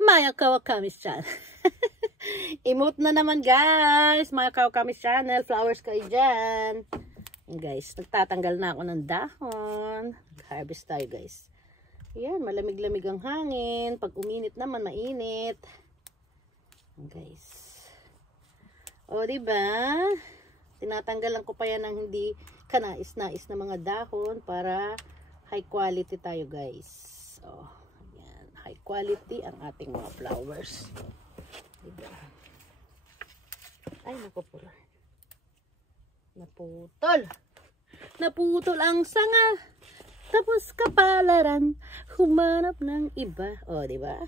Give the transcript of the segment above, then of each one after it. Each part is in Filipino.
Maya Kawakamis Channel. Emote na naman guys. Maya Kawakamis Channel. Flowers kayo dyan. Guys, nagtatanggal na ako ng dahon. Harvest tayo guys. Ayan, malamig-lamig ang hangin. Pag uminit naman, mainit. Guys. O, diba? Tinatanggalan ko pa yan ng hindi kanais-nais na mga dahon para high quality tayo guys. So, ayan. High quality ang ating mga flowers. Diba? Ay, napupula. Naputol. Naputol ang sanga. Tapos kapalaran, humanap ng iba. O, diba?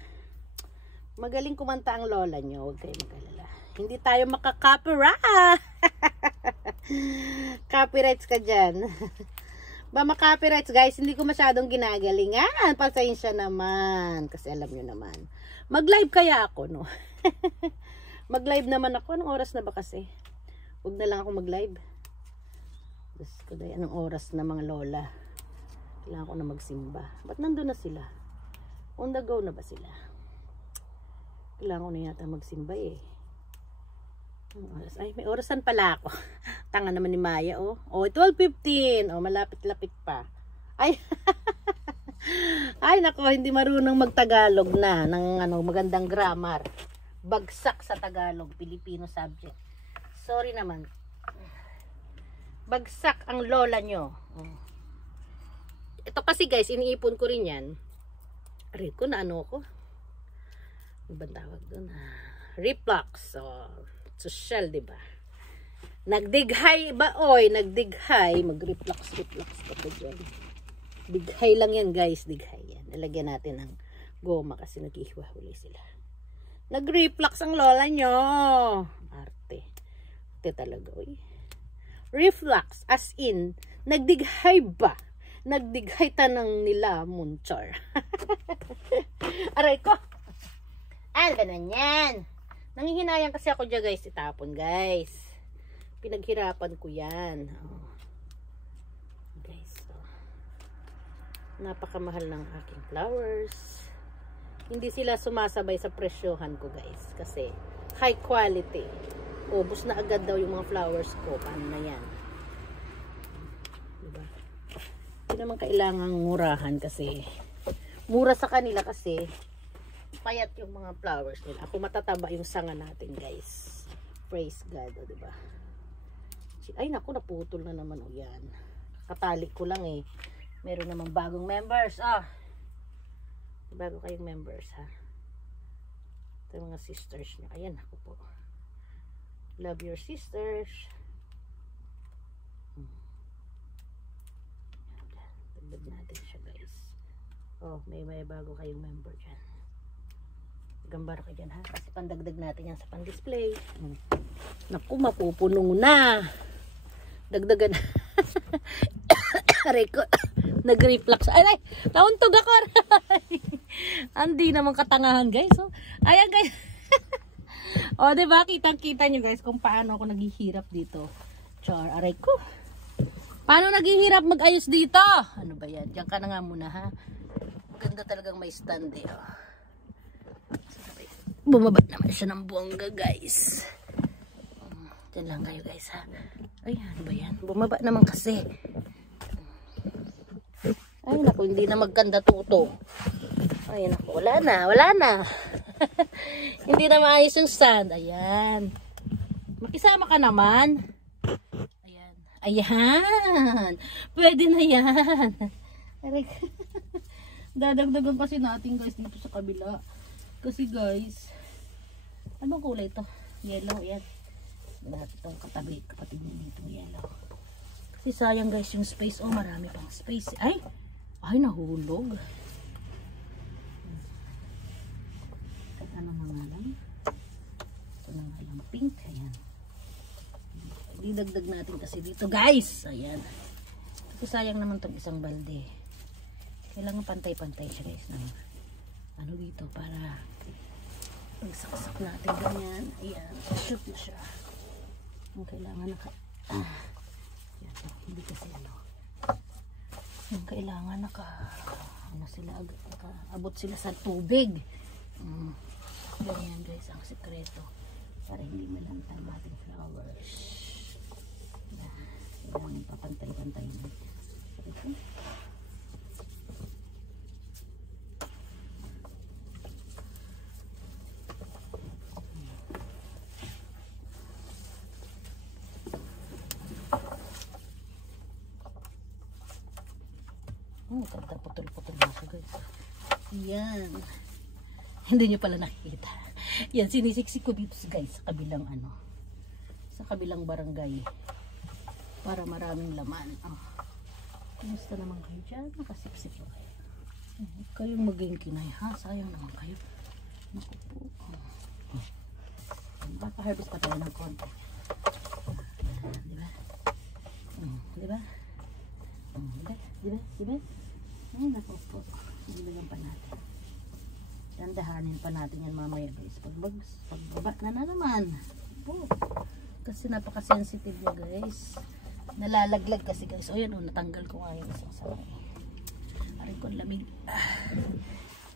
Magaling kumanta ang lola nyo. Huwag kayo mag-alala. Hindi tayo makaka-copyright. Copyrights ka dyan. Ba maka-copyrights guys, hindi ko masyadong ginagalingan. Pasensya naman. Kasi alam nyo naman. Mag-live kaya ako, no? Mag-live naman ako. Anong oras na ba kasi? Huwag na lang ako mag-live. Diyos ko dahil, anong oras na mga lola? Kailangan ko na magsimba. Ba't nandun na sila? On the go na ba sila? Kailangan ko na yata magsimba eh. Ay, may orasan pala ako. Tanga naman ni Maya, oh. Oh, 12:15. Oh, malapit-lapit pa. Ay, ay nako, hindi marunong magtagalog na ng ano, magandang grammar. Bagsak sa Tagalog, Filipino subject. Sorry naman. Bagsak ang lola nyo. Oh. Ito kasi guys, iniipon ko rin yan. Aray ko na ano ko. Ano ba tawag doon? Reflux. So, social, diba? Nagdighay ba? Oy, nagdighay. Mag-reflux ka pa dyan. Dighay lang yan guys. Dighay yan. Nalagyan natin ng goma kasi naghihiwa-huli sila. Nag-reflux ang lola nyo. Arte. Arte talaga, oy. Reflux. As in, nagdighay ba? Nagdighay tanang nila munchar. Aray ko. Ano ba na yan? Nangihinayang kasi ako dyan guys. Itapon guys. Pinaghirapan ko yan. Oh. Guys. Oh. Napakamahal ng aking flowers. Hindi sila sumasabay sa presyohan ko guys. Kasi high quality. Ubus na agad daw yung mga flowers ko. Paano na yan? Diba? Hindi naman kailangang murahan kasi mura sa kanila kasi payat yung mga flowers nila. Ako matataba yung sanga natin guys. Praise God, o diba? Ay naku, naputol na naman o yan. Katali ko lang eh. Meron namang bagong members. Bago kayong members ha. Ito yung mga sisters nyo. Ayan ako po. Love your sisters. Tagdag natin siya guys. Oh, may bago kayong member dyan. Gambar ka dyan ha. Kasi pandagdag natin yan sa pan-display. Naku, mapupunong na. Dagdagan. Aray ko. Nag-reflux. Ay, nauntog ako. Hindi naman katangahan guys. Oh. Ayan guys. O, diba? Kitang-kita nyo guys kung paano ako naghihirap dito. Char, aray ko. Paano naghihirap mag-ayos dito? Ano ba yan? Diyan ka na nga muna ha. Ganda talagang may stand eh. Oh. Bumaba naman siya ng buwangga guys. Diyan lang kayo guys ha. Ay, ano ba yan? Bumaba naman kasi. Ay naku, hindi na magkanda tuto. Ay naku, wala na. Hindi na maayos yung stand. Ayan. Makisama ka naman. Ayan. Pwede na yan. Dadagdagan kasi natin guys dito sa kabila. Kasi guys, anong kulay ito? Yellow, yan. Lahat itong kapatid mo dito yellow. Kasi sayang guys yung space. Oh, marami pang space. Ay, nahulog. Ano na nga lang? Ito na nga lang pink. Ayan. Didagdag natin kasi dito guys. Ayan. Kasi sayang naman itong isang balde. Kailangan pantay-pantay siya guys. Ano dito para pagsaksak natin ganyan. Ayan. Shoot na siya. Ang kailangan yan. Hindi kasi ano. Yung kailangan abot sila sa tubig. sekreto para hindi malanta ang ating flowers. Kailangan papantay-pantay natin. Okay. Ganda, putol-putol na siya guys. Yan. Hindi nyo pala nakikita. Yan, sinisiksik ko dito guys sa kabilang ano. Sa kabilang barangay. Para maraming laman. Oh. Kumusta naman kayo dyan? Nakasiksik ko kayo. Kayong maging kinay ha. Sayang naman kayo. Naku po. Makaharvest pa tayo ng konti. Diba? Diba? Diba? Ay, naku po. Ibilagan pa natin. Dandahanin pa natin yan mamaya guys. Pagbaba na naman. Po. Kasi napaka-sensitive niya guys. Nalalaglag kasi guys. O yan o, natanggal ko nga yung isang sarang. Arin ko lamig.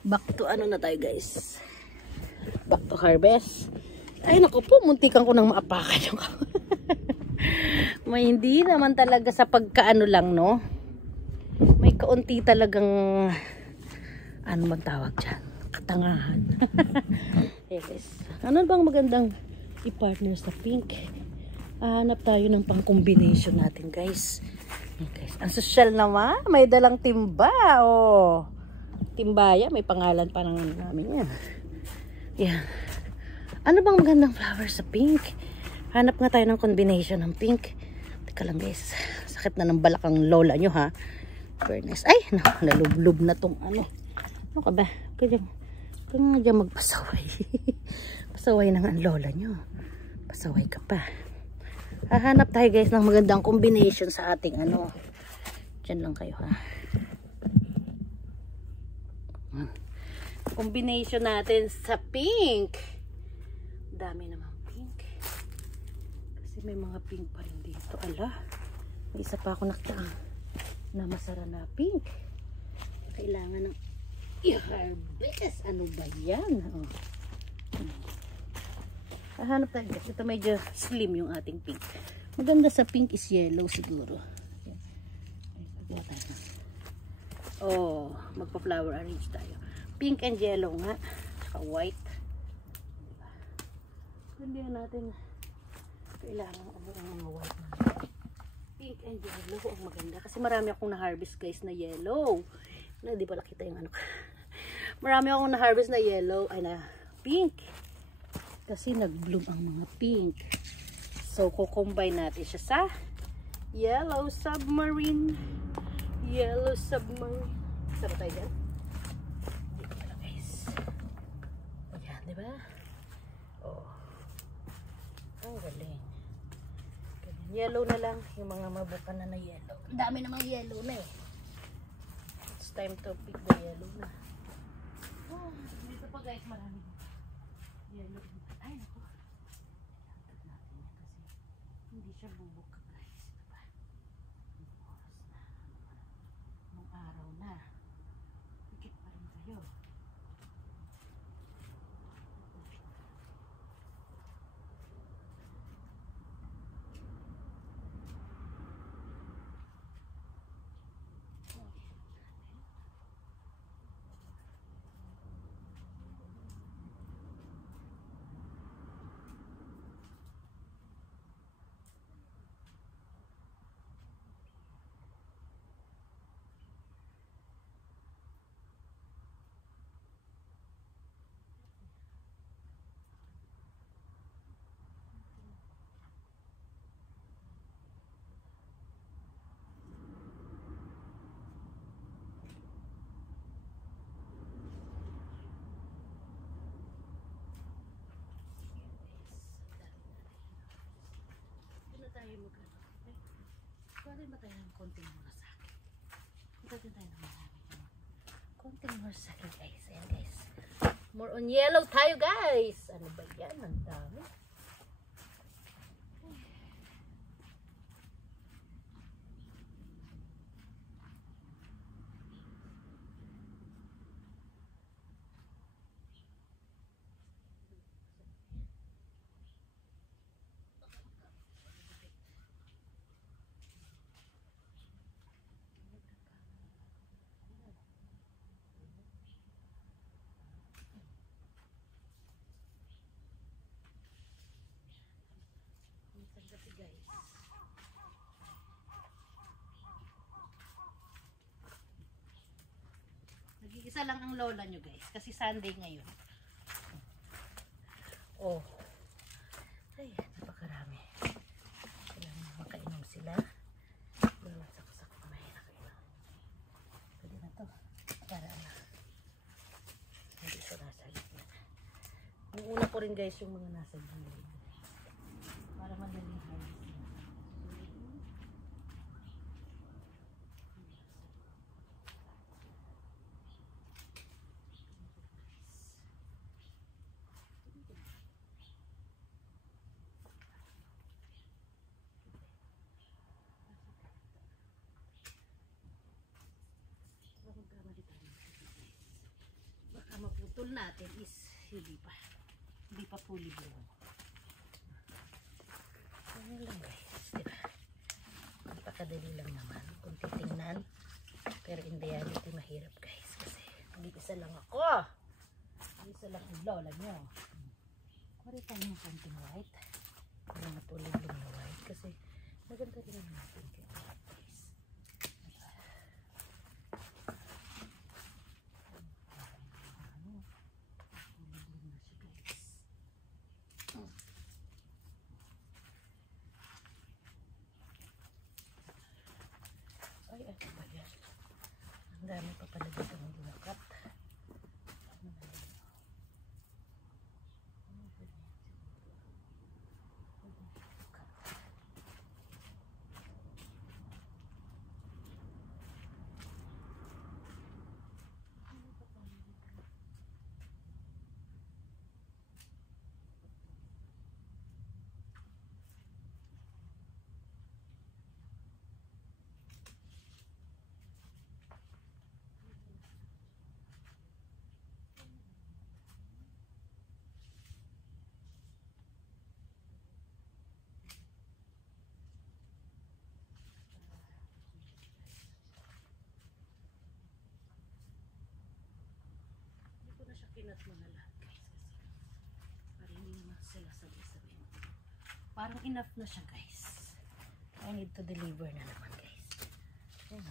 Back to ano na tayo guys. Back to harvest. Ay naku po, muntikan ko nang maapakan yung may hindi naman talaga sa pagkaano lang no. May kaunti talagang ano man tawag dyan, katangahan. Yes. Ano bang magandang i-partner sa pink? Hanap tayo ng pang combination natin guys. Okay. Ang social naman, may dalang timba. Oh. Timbaya, may pangalan pa namin yan. Yan. Ano bang magandang flower sa pink? Hanap nga tayo ng combination ng pink. Teka lang guys, sakit na ng balakang lola nyo ha. Fairness. Ay, nalublob na tong ano. Ano ka ba? Kaya nga dyan magpasaway. Pasaway na nga ang lola nyo. Pasaway ka pa. Hahanap tayo guys ng magandang combination sa ating ano. Diyan lang kayo ha. Combination natin sa pink. Dami naman pink. Kasi may mga pink pa rin dito. Ala. May isa pa ako nakita na masara na pink. Kailangan ng i-harvest. Ano ba yan? Oh. Hahanap tayo guys. Ito medyo slim yung ating pink. Maganda sa pink is yellow siguro. Oh, magpa-flower arrange tayo. Pink and yellow nga. Saka white. Hindi natin kailangan ang mga white na. Pink and yellow ang maganda. Kasi marami akong na-harvest guys na yellow. Na, di pala kita yung ano. Marami akong na-harvest na yellow. Ay na pink. Kasi nag-bloom ang mga pink. So, kukombine natin siya sa yellow submarine. Yellow submarine. Saan tayo dyan? Dito pala guys. Ayan, diba? Oh. Ang galing. Yellow na lang. Yung mga mabuka na yellow. Ang dami namang yellow na eh. It's time to pick the yellow na. Oh, dito pa guys, marami yellow. Ay, naku. Ilantat natin yan kasi hindi siya bubuka guys. Diba? Oras na. Nung araw na. Pikit pa rin kayo. Tayo mag-ano. Pwede ba tayo ng konting mura sa akin? Pwede tayo ng marami. Konting mura sa akin guys. Ayan guys. More on yellow tayo guys. Ano ba yan? Ang dami. Mag-isa lang ang lola nyo guys. Kasi Sunday ngayon. Oh. Ay, napakarami. Kailangan makainom sila. Bawasak ko sa kamay na kayo. Pwede na to. Para na. Hindi siya nasa gitna. Yung una ko rin guys yung mga nasa gilid. Para madaling harvest. Baka maputol natin is hindi pa fully blown. Ano lang guys, diba? Napakadali lang naman kung titingnan, pero in reality mahirap guys kasi mag-isa lang ako, mag-isa lang ang lola nyo. Kuha tayo ng konting white, hindi matulog lang na white kasi maganda rin naman natin kaya guys. Ay, ano ba yan? Ang dami pa pala dito ng bulakat. Ano na yun? Ano ba yan? Kinat mo na lahat guys kasi parang hindi naman sila sabay-sabay. Parang enough na siya guys. I need to deliver na naman guys. Ayan.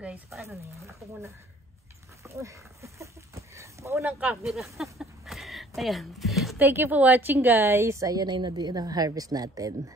Guys, paano na yan? Ako muna. Maunang camera. Ayan. Thank you for watching guys. Ayan ay na-harvest natin.